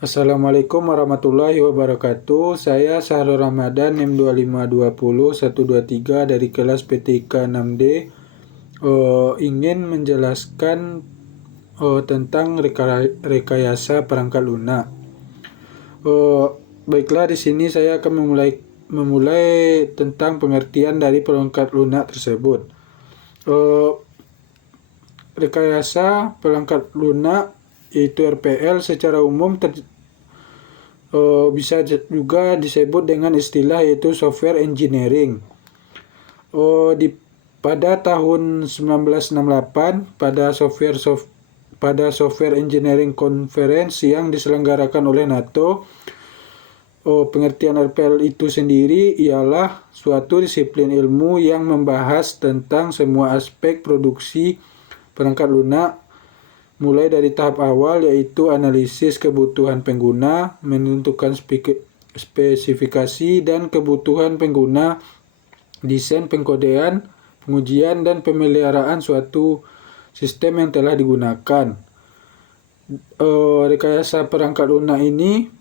Assalamualaikum warahmatullahi wabarakatuh. Saya Sahrul Ramadan NIM 2520123 dari kelas PTIK 6D, ingin menjelaskan tentang rekayasa perangkat lunak. Baiklah, di sini saya akan memulai tentang pengertian dari perangkat lunak tersebut. Rekayasa perangkat lunak yaitu RPL secara umum bisa juga disebut dengan istilah yaitu software engineering. Pada tahun 1968 pada software engineering conference yang diselenggarakan oleh NATO, pengertian RPL itu sendiri ialah suatu disiplin ilmu yang membahas tentang semua aspek produksi perangkat lunak, mulai dari tahap awal yaitu analisis kebutuhan pengguna, menentukan spesifikasi dan kebutuhan pengguna, desain pengkodean, pengujian dan pemeliharaan suatu sistem yang telah digunakan. Rekayasa perangkat lunak ini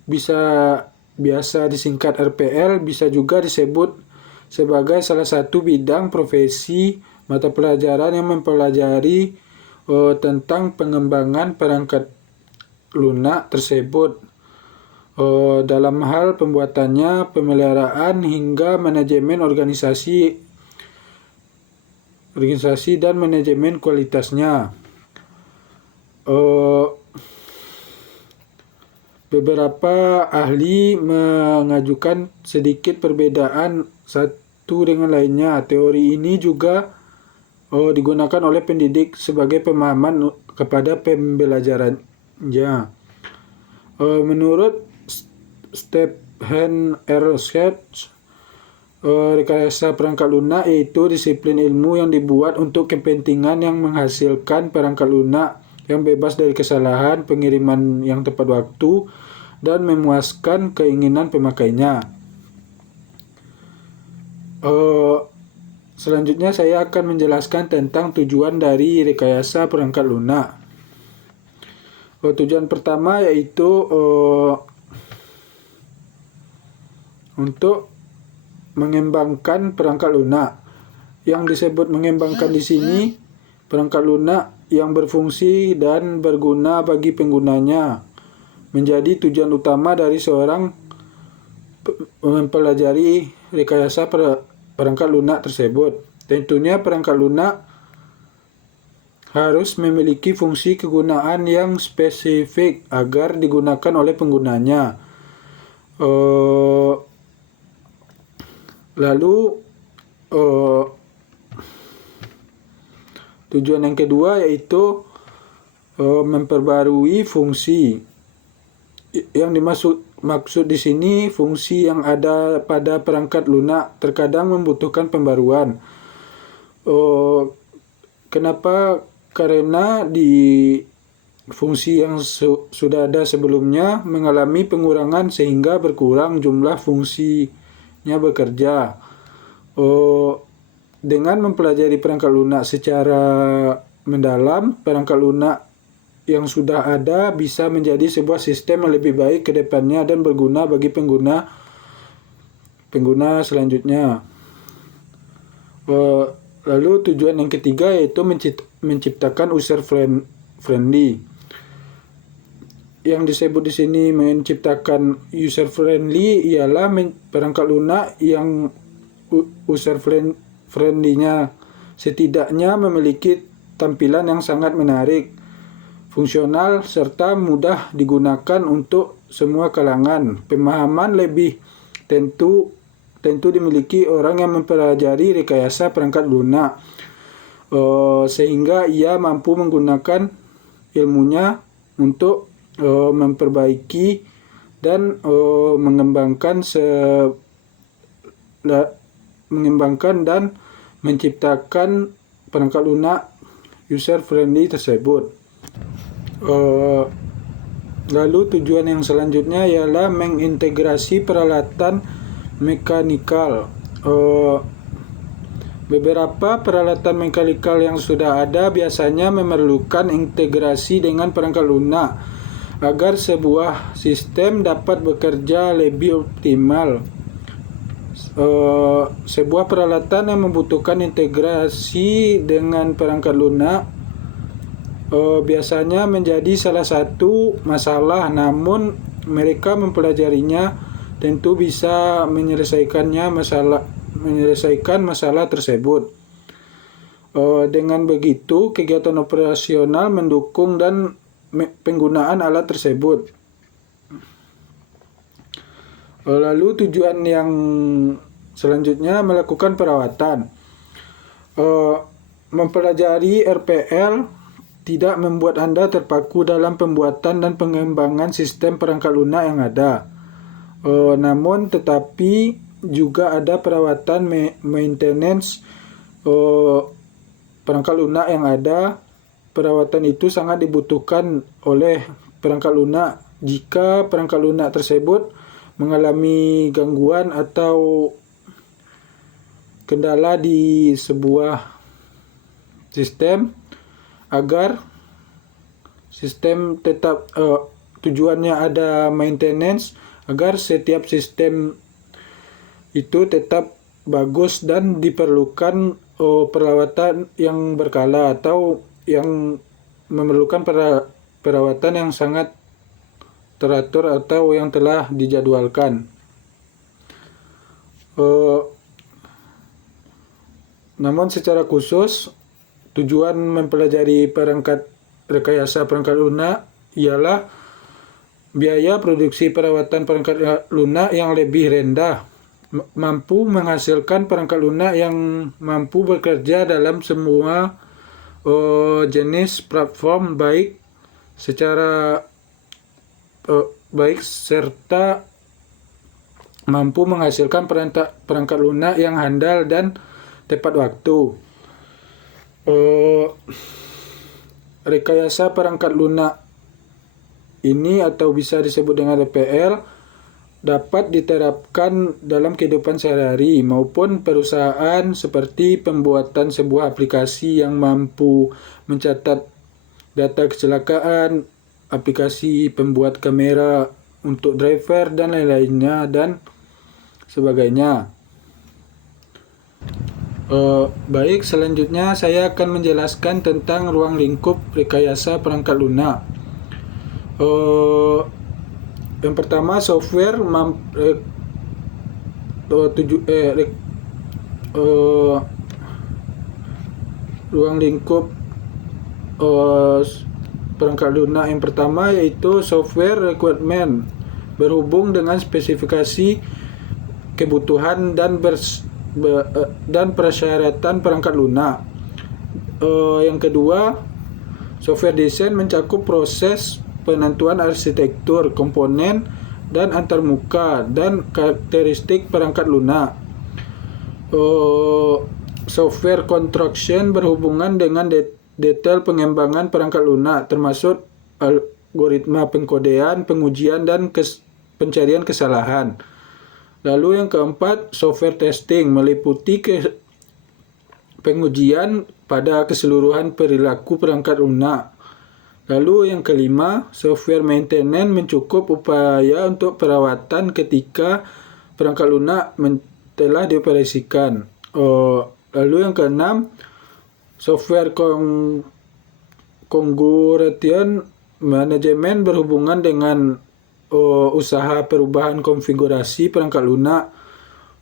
biasa disingkat RPL, bisa juga disebut sebagai salah satu bidang profesi mata pelajaran yang mempelajari tentang pengembangan perangkat lunak tersebut dalam hal pembuatannya, pemeliharaan hingga manajemen organisasi dan manajemen kualitasnya. Beberapa ahli mengajukan sedikit perbedaan satu dengan lainnya. Teori ini juga digunakan oleh pendidik sebagai pemahaman kepada pembelajarannya. Menurut Stephen R. Schwartz, rekayasa perangkat lunak yaitu disiplin ilmu yang dibuat untuk kepentingan yang menghasilkan perangkat lunak yang bebas dari kesalahan, pengiriman yang tepat waktu, dan memuaskan keinginan pemakainya. Selanjutnya saya akan menjelaskan tentang tujuan dari rekayasa perangkat lunak. Tujuan pertama yaitu untuk mengembangkan perangkat lunak. Yang disebut mengembangkan di sini perangkat lunak yang berfungsi dan berguna bagi penggunanya menjadi tujuan utama dari seorang mempelajari rekayasa perangkat lunak tersebut. Tentunya perangkat lunak harus memiliki fungsi kegunaan yang spesifik agar digunakan oleh penggunanya. Lalu tujuan yang kedua yaitu memperbarui fungsi. Yang maksud di sini fungsi yang ada pada perangkat lunak terkadang membutuhkan pembaruan. Kenapa? Karena di fungsi yang sudah ada sebelumnya mengalami pengurangan sehingga berkurang jumlah fungsinya bekerja. Dengan mempelajari perangkat lunak secara mendalam, perangkat lunak yang sudah ada bisa menjadi sebuah sistem yang lebih baik ke depannya dan berguna bagi pengguna selanjutnya. Lalu tujuan yang ketiga yaitu menciptakan user friendly. Yang disebut di sini menciptakan user friendly ialah perangkat lunak yang user friendly-nya setidaknya memiliki tampilan yang sangat menarik, fungsional, serta mudah digunakan untuk semua kalangan. Pemahaman lebih tentu dimiliki orang yang mempelajari rekayasa perangkat lunak, sehingga ia mampu menggunakan ilmunya untuk memperbaiki dan mengembangkan dan menciptakan perangkat lunak user friendly tersebut. Lalu tujuan yang selanjutnya ialah mengintegrasi peralatan mekanikal. Beberapa peralatan mekanikal yang sudah ada biasanya memerlukan integrasi dengan perangkat lunak agar sebuah sistem dapat bekerja lebih optimal. Sebuah peralatan yang membutuhkan integrasi dengan perangkat lunak biasanya menjadi salah satu masalah, namun mereka mempelajarinya tentu bisa menyelesaikan masalah tersebut. Dengan begitu, kegiatan operasional mendukung dan penggunaan alat tersebut. Lalu tujuan yang selanjutnya melakukan perawatan. Mempelajari RPL tidak membuat Anda terpaku dalam pembuatan dan pengembangan sistem perangkat lunak yang ada. Namun tetapi juga ada perawatan maintenance perangkat lunak yang ada. Perawatan itu sangat dibutuhkan oleh perangkat lunak jika perangkat lunak tersebut mengalami gangguan atau kendala di sebuah sistem, agar sistem tetap tujuannya ada maintenance, agar setiap sistem itu tetap bagus dan diperlukan perawatan yang berkala atau yang memerlukan perawatan yang sangat teratur atau yang telah dijadwalkan. Namun secara khusus, tujuan mempelajari rekayasa perangkat lunak ialah biaya produksi perawatan perangkat lunak yang lebih rendah, mampu menghasilkan perangkat lunak yang mampu bekerja dalam semua jenis platform baik serta mampu menghasilkan perangkat lunak yang handal dan tepat waktu. Rekayasa perangkat lunak ini atau bisa disebut dengan RPL dapat diterapkan dalam kehidupan sehari-hari maupun perusahaan, seperti pembuatan sebuah aplikasi yang mampu mencatat data kecelakaan, aplikasi pembuat kamera untuk driver dan lain-lainnya dan sebagainya. Baik, selanjutnya saya akan menjelaskan tentang ruang lingkup rekayasa perangkat lunak. Yang pertama, software ruang lingkup perangkat lunak yang pertama yaitu software requirement, berhubung dengan spesifikasi kebutuhan dan persyaratan perangkat lunak. Yang kedua, software design mencakup proses penentuan arsitektur, komponen, dan antarmuka dan karakteristik perangkat lunak. Software construction berhubungan dengan detail pengembangan perangkat lunak, termasuk algoritma pengkodean, pengujian, dan pencarian kesalahan. Lalu yang keempat, software testing meliputi pengujian pada keseluruhan perilaku perangkat lunak. Lalu yang kelima, software maintenance mencakup upaya untuk perawatan ketika perangkat lunak telah dioperasikan. Lalu yang keenam, software configuration management berhubungan dengan usaha perubahan konfigurasi perangkat lunak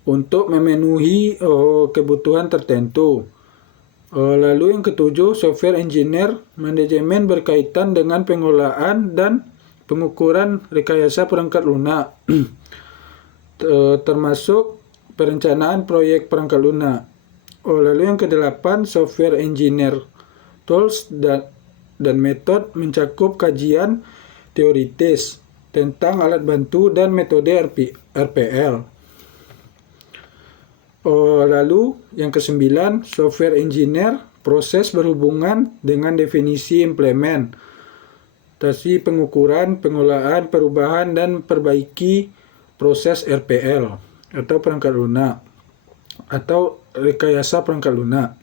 untuk memenuhi kebutuhan tertentu. Lalu yang ketujuh, software engineer manajemen berkaitan dengan pengolahan dan pengukuran rekayasa perangkat lunak, termasuk perencanaan proyek perangkat lunak. Lalu yang kedelapan, software engineer tools dan metode mencakup kajian teoritis tentang alat bantu dan metode RPL. Lalu yang kesembilan, software engineer proses berhubungan dengan definisi implementasi, pengukuran, pengolahan, perubahan, dan perbaiki proses RPL atau perangkat lunak atau rekayasa perangkat lunak.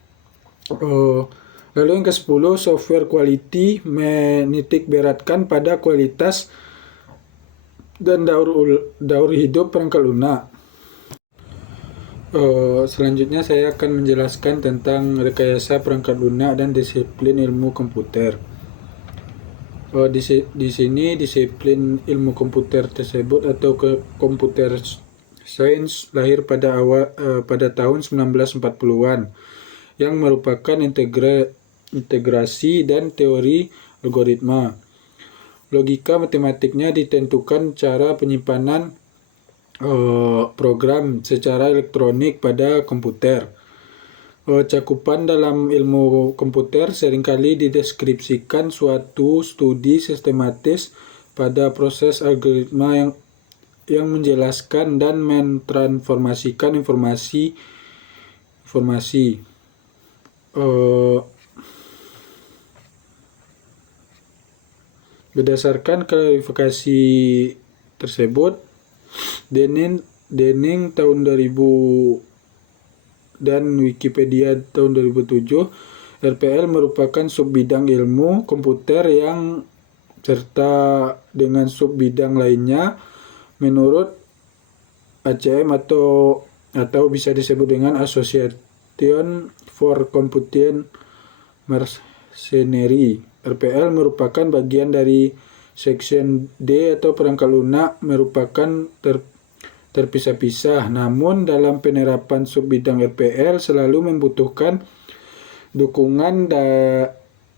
Lalu yang ke-10, software quality menitik beratkan pada kualitas dan daur hidup perangkat lunak. Selanjutnya saya akan menjelaskan tentang rekayasa perangkat lunak dan disiplin ilmu komputer. Di sini disiplin ilmu komputer tersebut atau computer science lahir pada tahun 1940-an yang merupakan integrasi dan teori algoritma. Logika matematiknya ditentukan cara penyimpanan program secara elektronik pada komputer. Cakupan dalam ilmu komputer seringkali dideskripsikan suatu studi sistematis pada proses algoritma yang menjelaskan dan mentransformasikan informasi. Berdasarkan klarifikasi tersebut, Denning tahun 2000 dan Wikipedia tahun 2007, RPL merupakan subbidang ilmu komputer yang serta dengan subbidang lainnya menurut ACM atau bisa disebut dengan Association for Computing Machinery. RPL merupakan bagian dari Section D atau perangkat lunak merupakan terpisah-pisah, namun dalam penerapan subbidang RPL selalu membutuhkan dukungan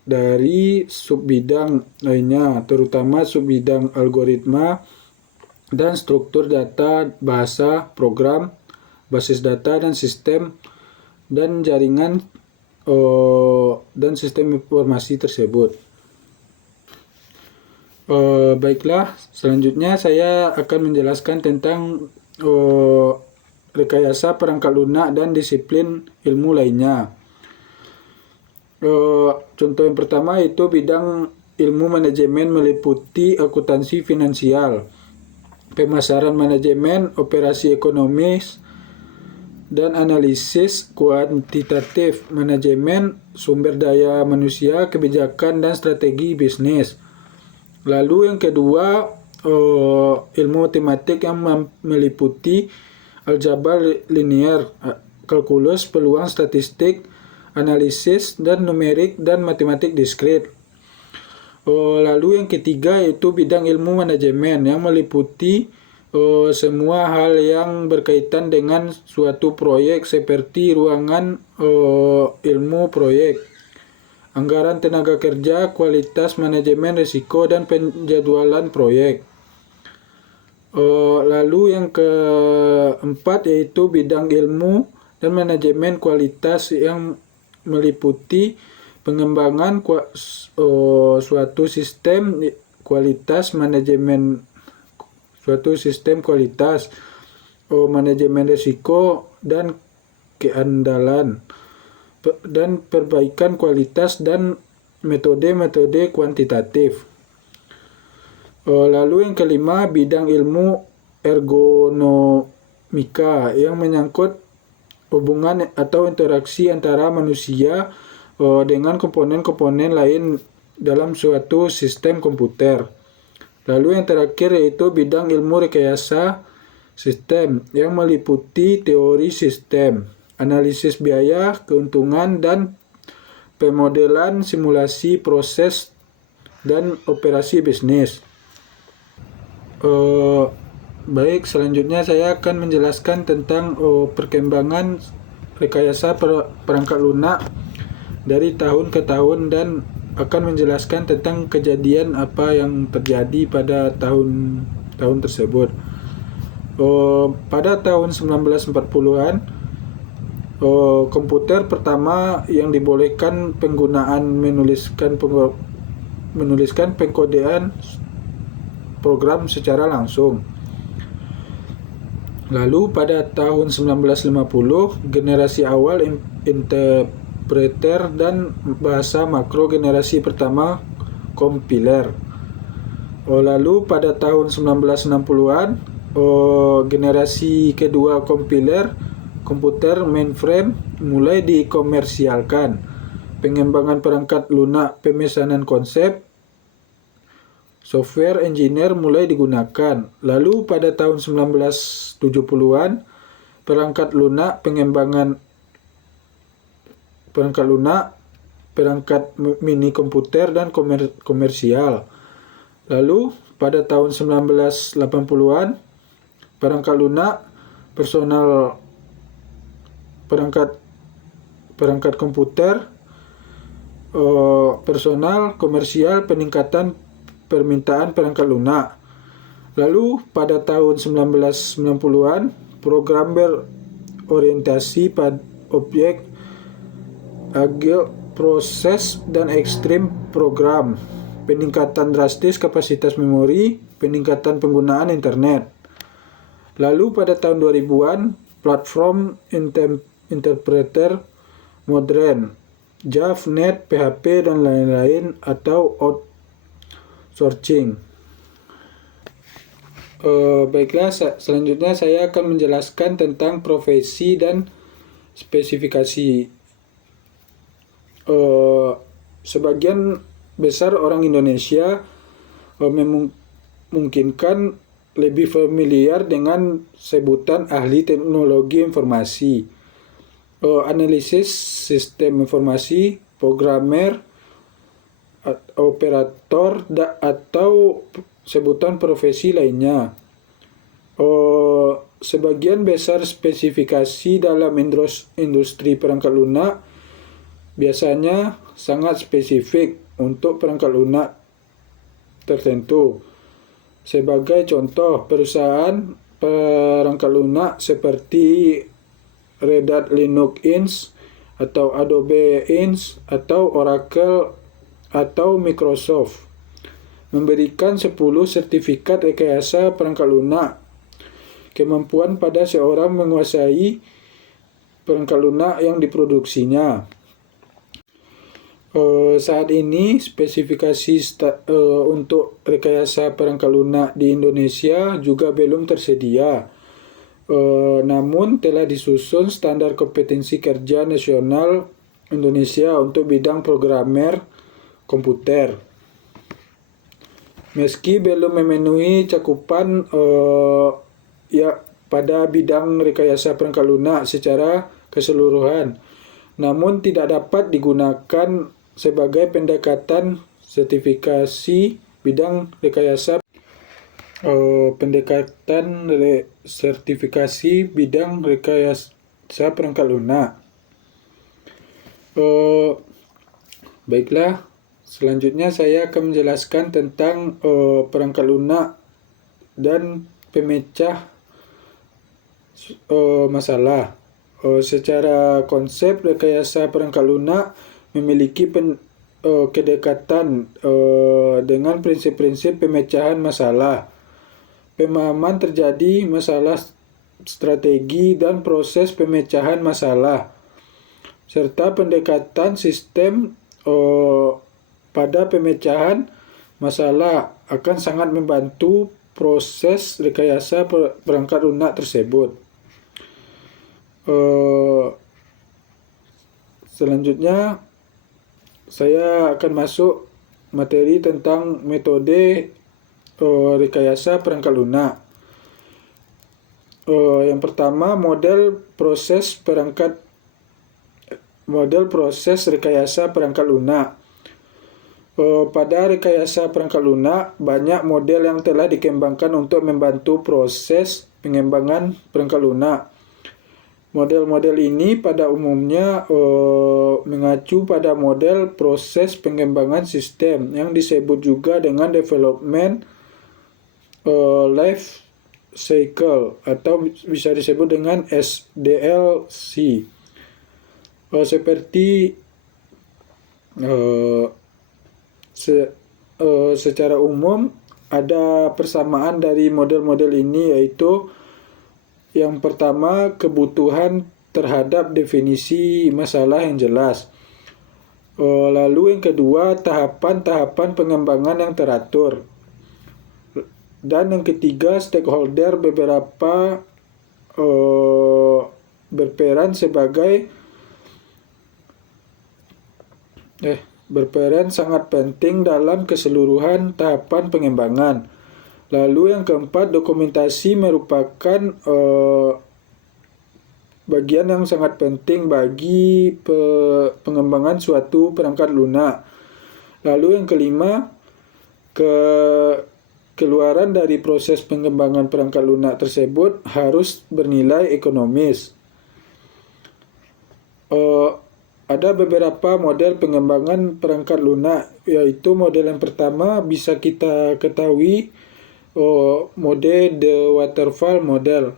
dari subbidang lainnya, terutama subbidang algoritma dan struktur data, bahasa, program, basis data dan sistem dan jaringan dan sistem informasi tersebut. Baiklah, selanjutnya saya akan menjelaskan tentang rekayasa perangkat lunak dan disiplin ilmu lainnya. Contoh yang pertama itu bidang ilmu manajemen meliputi akuntansi finansial, pemasaran manajemen, operasi ekonomis, dan analisis kuantitatif, manajemen sumber daya manusia, kebijakan, dan strategi bisnis. Lalu yang kedua, ilmu matematik yang meliputi aljabar linear, kalkulus, peluang statistik, analisis, dan numerik, dan matematik diskrit. Lalu yang ketiga yaitu bidang ilmu manajemen yang meliputi semua hal yang berkaitan dengan suatu proyek seperti ruangan, ilmu proyek, anggaran tenaga kerja, kualitas, manajemen risiko, dan penjadwalan proyek. Lalu yang keempat yaitu bidang ilmu dan manajemen kualitas yang meliputi pengembangan suatu sistem kualitas, manajemen suatu sistem kualitas, manajemen risiko dan keandalan, dan perbaikan kualitas dan metode-metode kuantitatif. Lalu yang kelima, bidang ilmu ergonomika yang menyangkut hubungan atau interaksi antara manusia dengan komponen-komponen lain dalam suatu sistem komputer. Lalu yang terakhir yaitu bidang ilmu rekayasa sistem yang meliputi teori sistem, analisis biaya, keuntungan, dan pemodelan simulasi proses dan operasi bisnis. Baik, selanjutnya saya akan menjelaskan tentang perkembangan rekayasa perangkat lunak dari tahun ke tahun dan akan menjelaskan tentang kejadian apa yang terjadi pada tahun tersebut. Pada tahun 1940-an, komputer pertama yang dibolehkan penggunaan menuliskan pengkodean program secara langsung. Lalu pada tahun 1950, generasi awal interpreter dan bahasa makro generasi pertama kompiler. Lalu pada tahun 1960-an, generasi kedua kompiler komputer mainframe mulai dikomersialkan. pengembangan perangkat lunak pemesanan konsep, software engineer mulai digunakan. Lalu pada tahun 1970-an, perangkat lunak pengembangan perangkat lunak, perangkat mini komputer dan komersial. Lalu pada tahun 1980-an, perangkat lunak, personal perangkat komputer, personal, komersial, peningkatan permintaan perangkat lunak. Lalu pada tahun 1990-an, program berorientasi pada objek, agile, proses, dan ekstrim program, peningkatan drastis kapasitas memori, peningkatan penggunaan internet. Lalu pada tahun 2000-an, platform interpreter modern, Java, Net, PHP, dan lain-lain, atau outsourcing. Baiklah, selanjutnya saya akan menjelaskan tentang profesi dan spesifikasi. Sebagian besar orang Indonesia memungkinkan lebih familiar dengan sebutan ahli teknologi informasi, analisis sistem informasi, programmer, operator, atau sebutan profesi lainnya. Sebagian besar spesifikasi dalam industri perangkat lunak biasanya sangat spesifik untuk perangkat lunak tertentu. Sebagai contoh, perusahaan perangkat lunak seperti Red Hat Linux Inc. atau Adobe Inc. atau Oracle atau Microsoft memberikan 10 sertifikat rekayasa perangkat lunak. Kemampuan pada seorang menguasai perangkat lunak yang diproduksinya. Saat ini spesifikasi untuk rekayasa perangkat lunak di Indonesia juga belum tersedia. Namun telah disusun standar kompetensi kerja nasional Indonesia untuk bidang programmer komputer. Meski belum memenuhi cakupan pada bidang rekayasa perangkat lunak secara keseluruhan, namun tidak dapat digunakan sebagai pendekatan sertifikasi bidang rekayasa sertifikasi bidang rekayasa perangkat lunak. Baiklah, selanjutnya saya akan menjelaskan tentang perangkat lunak dan pemecah masalah. Secara konsep, rekayasa perangkat lunak memiliki kedekatan dengan prinsip-prinsip pemecahan masalah. Pemahaman terjadi masalah, strategi, dan proses pemecahan masalah, serta pendekatan sistem pada pemecahan masalah akan sangat membantu proses rekayasa perangkat lunak tersebut. Selanjutnya saya akan masuk materi tentang metode rekayasa perangkat lunak. Yang pertama, model proses rekayasa perangkat lunak. Pada rekayasa perangkat lunak, banyak model yang telah dikembangkan untuk membantu proses pengembangan perangkat lunak. Model-model ini pada umumnya mengacu pada model proses pengembangan sistem yang disebut juga dengan development life cycle atau bisa disebut dengan SDLC. Secara umum ada persamaan dari model-model ini, yaitu yang pertama, kebutuhan terhadap definisi masalah yang jelas. Lalu yang kedua, tahapan-tahapan pengembangan yang teratur. Dan yang ketiga, stakeholder beberapa berperan sebagai berperan sangat penting dalam keseluruhan tahapan pengembangan. Lalu yang keempat, dokumentasi merupakan bagian yang sangat penting bagi pengembangan suatu perangkat lunak. Lalu yang kelima, keluaran dari proses pengembangan perangkat lunak tersebut harus bernilai ekonomis. Ada beberapa model pengembangan perangkat lunak, yaitu model yang pertama bisa kita ketahui model The Waterfall Model.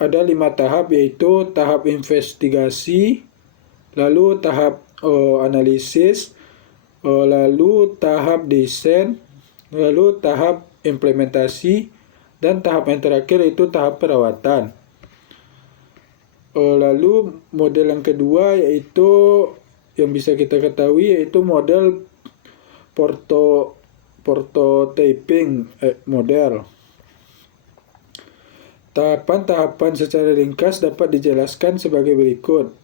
Ada 5 tahap, yaitu tahap investigasi, lalu tahap analisis, lalu tahap desain, lalu tahap implementasi, dan tahap yang terakhir yaitu tahap perawatan. Lalu model yang kedua yaitu yang bisa kita ketahui yaitu model prototyping model. Tahapan-tahapan secara ringkas dapat dijelaskan sebagai berikut.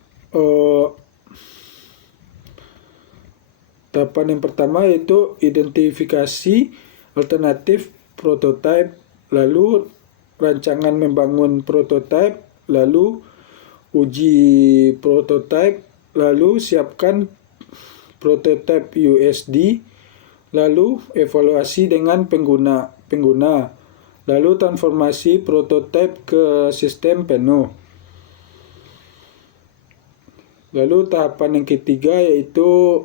Tahapan yang pertama yaitu identifikasi alternatif prototipe, lalu rancangan membangun prototipe, lalu uji prototipe, lalu siapkan prototipe USD, lalu evaluasi dengan pengguna, lalu transformasi prototipe ke sistem penuh. Lalu tahapan yang ketiga yaitu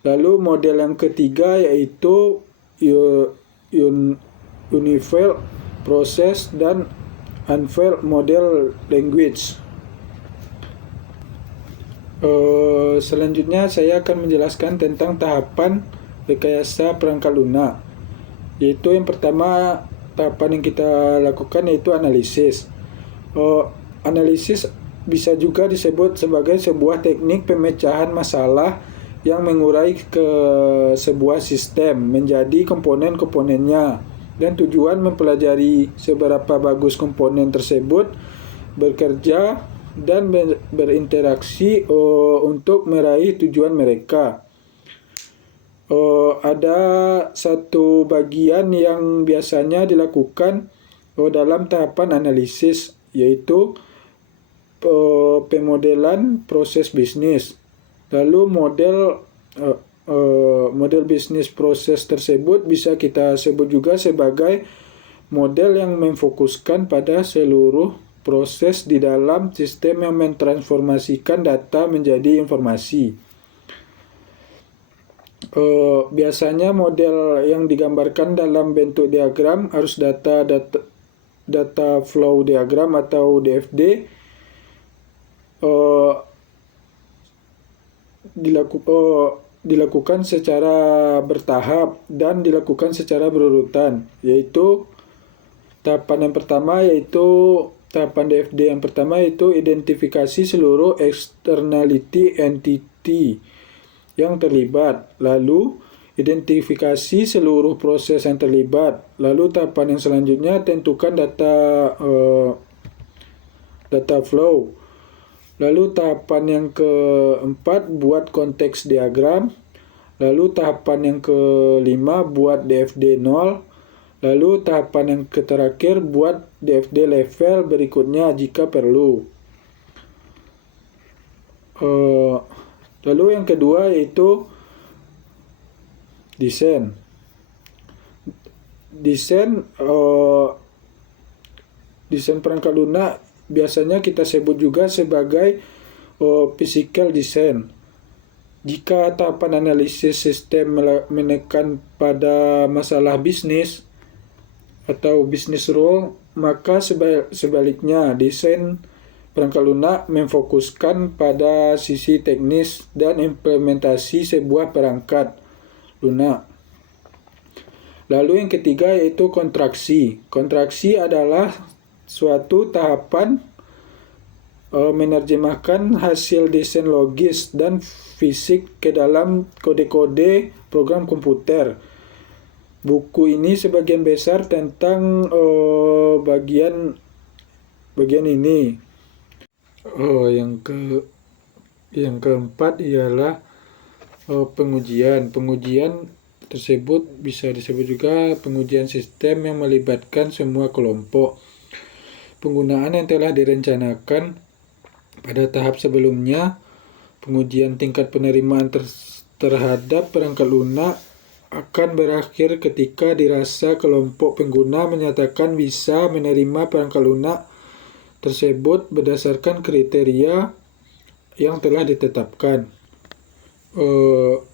lalu model yang ketiga yaitu Unified Process dan Unveiled Model Language. Selanjutnya saya akan menjelaskan tentang tahapan rekayasa perangkat lunak. Yaitu yang pertama, tahapan yang kita lakukan yaitu analisis. Analisis bisa juga disebut sebagai sebuah teknik pemecahan masalah yang mengurai ke sebuah sistem menjadi komponen-komponennya, dan tujuan mempelajari seberapa bagus komponen tersebut bekerja dan berinteraksi untuk meraih tujuan mereka. Ada satu bagian yang biasanya dilakukan dalam tahapan analisis, yaitu pemodelan proses bisnis. Lalu model bisnis proses tersebut bisa kita sebut juga sebagai model yang memfokuskan pada seluruh proses di dalam sistem yang mentransformasikan data menjadi informasi. Biasanya model yang digambarkan dalam bentuk diagram harus data flow diagram atau DFD. Dilakukan secara bertahap dan dilakukan secara berurutan, yaitu tahapan DFD yang pertama yaitu identifikasi seluruh externality entity yang terlibat, lalu identifikasi seluruh proses yang terlibat, lalu tahapan yang selanjutnya tentukan data flow. Lalu tahapan yang keempat buat konteks diagram. Lalu tahapan yang kelima buat DFD 0. Lalu tahapan yang terakhir buat DFD level berikutnya jika perlu. Lalu yang kedua yaitu desain. Desain perangkat lunak biasanya kita sebut juga sebagai physical design. Jika tahapan analisis sistem menekan pada masalah bisnis atau business rule, maka sebaliknya desain perangkat lunak memfokuskan pada sisi teknis dan implementasi sebuah perangkat lunak. Lalu yang ketiga yaitu kontraksi. Kontraksi adalah suatu tahapan menerjemahkan hasil desain logis dan fisik ke dalam kode-kode program komputer. Buku ini sebagian besar tentang bagian ini. Yang keempat ialah pengujian. Pengujian tersebut bisa disebut juga pengujian sistem yang melibatkan semua kelompok. Penggunaan yang telah direncanakan pada tahap sebelumnya, pengujian tingkat penerimaan terhadap perangkat lunak akan berakhir ketika dirasa kelompok pengguna menyatakan bisa menerima perangkat lunak tersebut berdasarkan kriteria yang telah ditetapkan.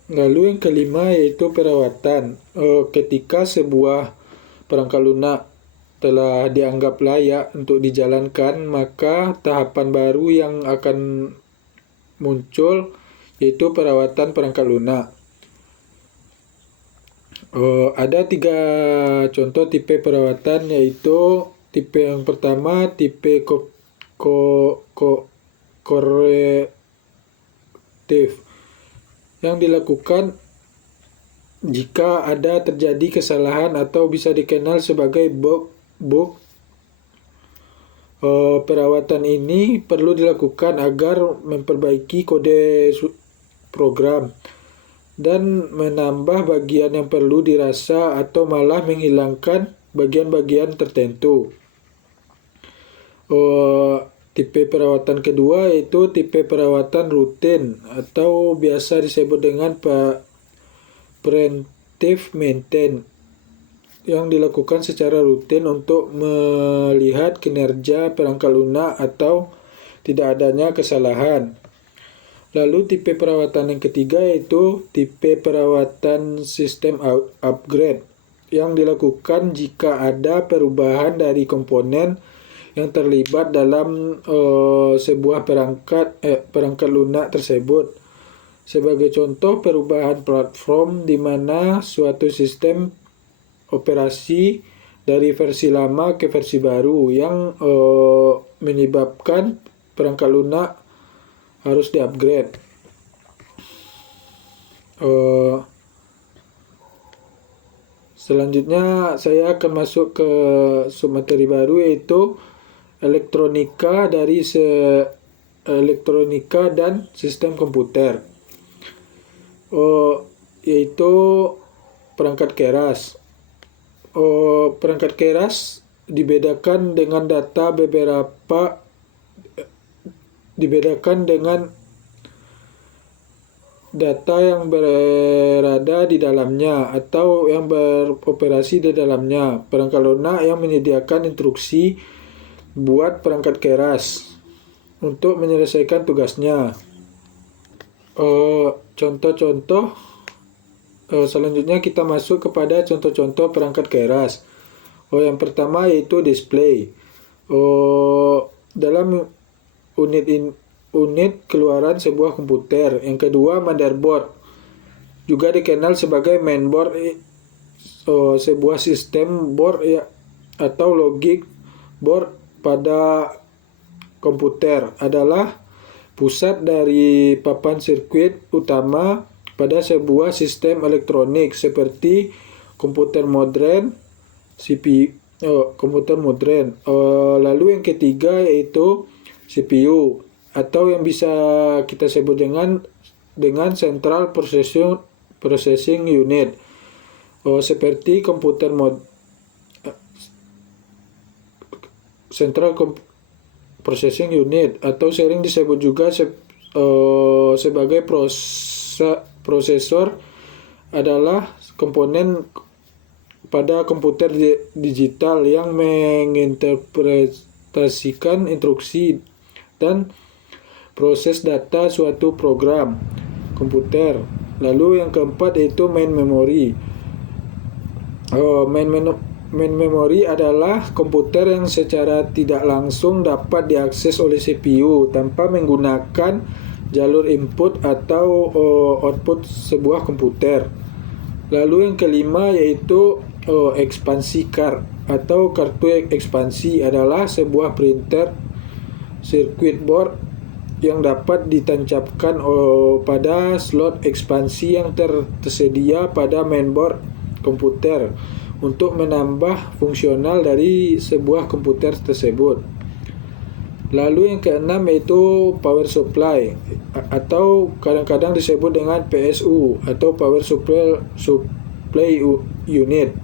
Lalu yang kelima yaitu perawatan. Ketika sebuah perangkat lunak telah dianggap layak untuk dijalankan, maka tahapan baru yang akan muncul yaitu perawatan perangkat lunak. Ada 3 contoh tipe perawatan, yaitu tipe yang pertama, tipe korektif, yang dilakukan jika ada terjadi kesalahan atau bisa dikenal sebagai bug. Perawatan ini perlu dilakukan agar memperbaiki kode program dan menambah bagian yang perlu dirasa atau malah menghilangkan bagian-bagian tertentu. Tipe perawatan kedua yaitu tipe perawatan rutin atau biasa disebut dengan preventive maintenance, yang dilakukan secara rutin untuk melihat kinerja perangkat lunak atau tidak adanya kesalahan. Lalu tipe perawatan yang ketiga yaitu tipe perawatan sistem upgrade, yang dilakukan jika ada perubahan dari komponen yang terlibat dalam sebuah perangkat lunak tersebut. Sebagai contoh, perubahan platform di mana suatu sistem operasi dari versi lama ke versi baru yang menyebabkan perangkat lunak harus di-upgrade. Selanjutnya saya akan masuk ke submateri baru yaitu elektronika dan sistem komputer, yaitu perangkat keras. Perangkat keras dibedakan dengan data yang berada di dalamnya atau yang beroperasi di dalamnya. Perangkat lunak yang menyediakan instruksi buat perangkat keras untuk menyelesaikan tugasnya. Contoh-contoh. Selanjutnya kita masuk kepada contoh-contoh perangkat keras. Yang pertama yaitu display. Dalam unit keluaran sebuah komputer. Yang kedua, motherboard, juga dikenal sebagai mainboard, sebuah sistem board atau logic board pada komputer adalah pusat dari papan sirkuit utama pada sebuah sistem elektronik seperti komputer modern, komputer modern. Lalu yang ketiga yaitu CPU, atau yang bisa kita sebut dengan Central Processing Unit, seperti komputer Central Processing Unit, atau sering disebut juga sebagai prosesor, adalah komponen pada komputer digital yang menginterpretasikan instruksi dan proses data suatu program komputer. Lalu yang keempat yaitu main memory. Main memory adalah komputer yang secara tidak langsung dapat diakses oleh CPU tanpa menggunakan jalur input atau output sebuah komputer. Lalu yang kelima yaitu expansion card atau kartu ekspansi, adalah sebuah printer circuit board yang dapat ditancapkan pada slot ekspansi yang tersedia pada mainboard komputer untuk menambah fungsional dari sebuah komputer tersebut. Lalu yang keenam yaitu power supply atau kadang-kadang disebut dengan PSU atau power supply unit,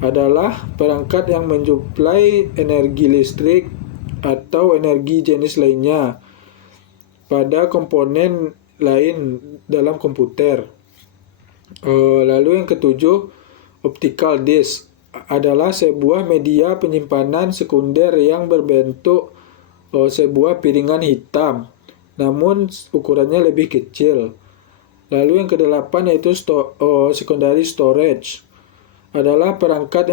adalah perangkat yang mensuplai energi listrik atau energi jenis lainnya pada komponen lain dalam komputer. Lalu yang ketujuh, optical disk adalah sebuah media penyimpanan sekunder yang berbentuk sebuah piringan hitam, namun ukurannya lebih kecil. Lalu yang kedelapan yaitu secondary storage, adalah perangkat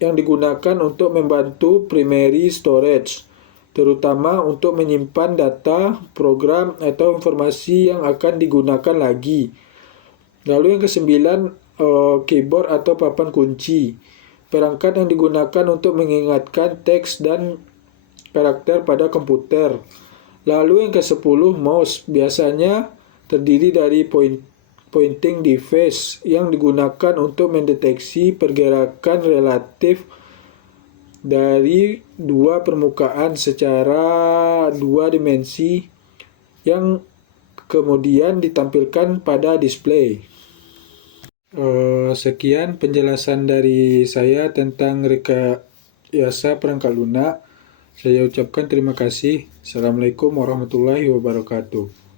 yang digunakan untuk membantu primary storage, terutama untuk menyimpan data, program, atau informasi yang akan digunakan lagi. Lalu yang kesembilan, keyboard atau papan kunci, perangkat yang digunakan untuk mengingatkan teks dan karakter pada komputer. Lalu yang ke-10, mouse, biasanya terdiri dari pointing device yang digunakan untuk mendeteksi pergerakan relatif dari dua permukaan secara dua dimensi yang kemudian ditampilkan pada display. Sekian penjelasan dari saya tentang rekayasa perangkat lunak. Saya ucapkan terima kasih. Assalamualaikum warahmatullahi wabarakatuh.